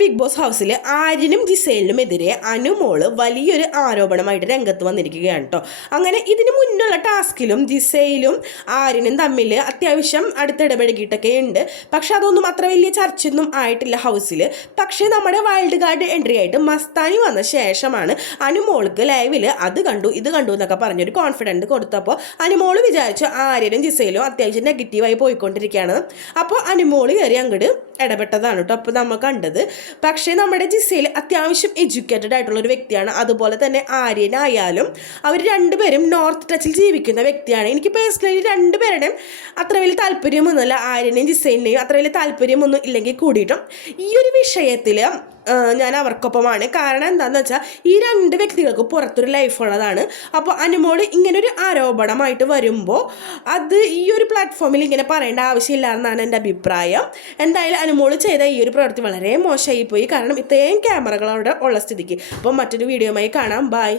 Big boss ഹൗസിൽ ആര്യനും ജിസേലിനും എതിരെ അനുമോള് വലിയൊരു ആരോപണമായിട്ട് രംഗത്ത് വന്നിരിക്കുകയാണ് കേട്ടോ. അങ്ങനെ ഇതിന് മുന്നുള്ള ടാസ്കിലും ജിസേലും ആര്യനും തമ്മിൽ അത്യാവശ്യം അടുത്തിടപഴകിയിട്ടൊക്കെ ഉണ്ട്. പക്ഷെ അതൊന്നും അത്ര വലിയ ചർച്ചയൊന്നും ആയിട്ടില്ല ഹൗസിൽ. പക്ഷേ നമ്മുടെ വൈൽഡ് കാർഡ് എൻട്രി ആയിട്ട് മസ്താനി വന്ന ശേഷമാണ് അനുമോൾക്ക് ലൈവിൽ അത് കണ്ടു ഇത് കണ്ടു എന്നൊക്കെ പറഞ്ഞൊരു കോൺഫിഡൻറ്റ് കൊടുത്തപ്പോൾ അനുമോള് വിചാരിച്ചു ആര്യനും ജിസേലും അത്യാവശ്യം നെഗറ്റീവായി പോയിക്കൊണ്ടിരിക്കുകയാണ്. അപ്പോൾ അനുമോള് കയറി അങ്ങോട്ട് ഇടപെട്ടതാണ് കേട്ടോ അപ്പോൾ നമ്മൾ കണ്ടത്. പക്ഷേ നമ്മുടെ ജിസേൽ അത്യാവശ്യം എഡ്യൂക്കേറ്റഡ് ആയിട്ടുള്ള ഒരു വ്യക്തിയാണ്. അതുപോലെ തന്നെ ആര്യനായാലും അവർ രണ്ടുപേരും നോർത്ത് ടച്ചിൽ ജീവിക്കുന്ന വ്യക്തിയാണ്. എനിക്ക് പേഴ്സണലി രണ്ടുപേരുടെയും അത്ര വലിയ താല്പര്യമൊന്നുമില്ല. ആര്യനെയും ജിസേലിനെയും അത്ര വലിയ താല്പര്യമൊന്നും ഇല്ലെങ്കിൽ കൂടിയിട്ടും ഈ ഒരു വിഷയത്തിൽ ഞാൻ അവർക്കൊപ്പമാണ്. കാരണം എന്താണെന്ന് വെച്ചാൽ ഈ രണ്ട് വ്യക്തികൾക്ക് പുറത്തൊരു ലൈഫുള്ളതാണ്. അപ്പോൾ അനുമോള് ഇങ്ങനൊരു ആരോപണമായിട്ട് വരുമ്പോൾ അത് ഈ ഒരു പ്ലാറ്റ്ഫോമിൽ ഇങ്ങനെ പറയേണ്ട ആവശ്യമില്ല എന്നാണ് എൻ്റെ അഭിപ്രായം. എന്തായാലും അനുമോള് ചെയ്ത ഈ ഒരു പ്രവൃത്തി വളരെ മോശമായി പോയി. കാരണം ഇത്രയും ക്യാമറകൾ അവിടെ ഉള്ള സ്ഥിതിക്ക്. അപ്പോൾ മറ്റൊരു വീഡിയോയുമായി കാണാം. ബൈ.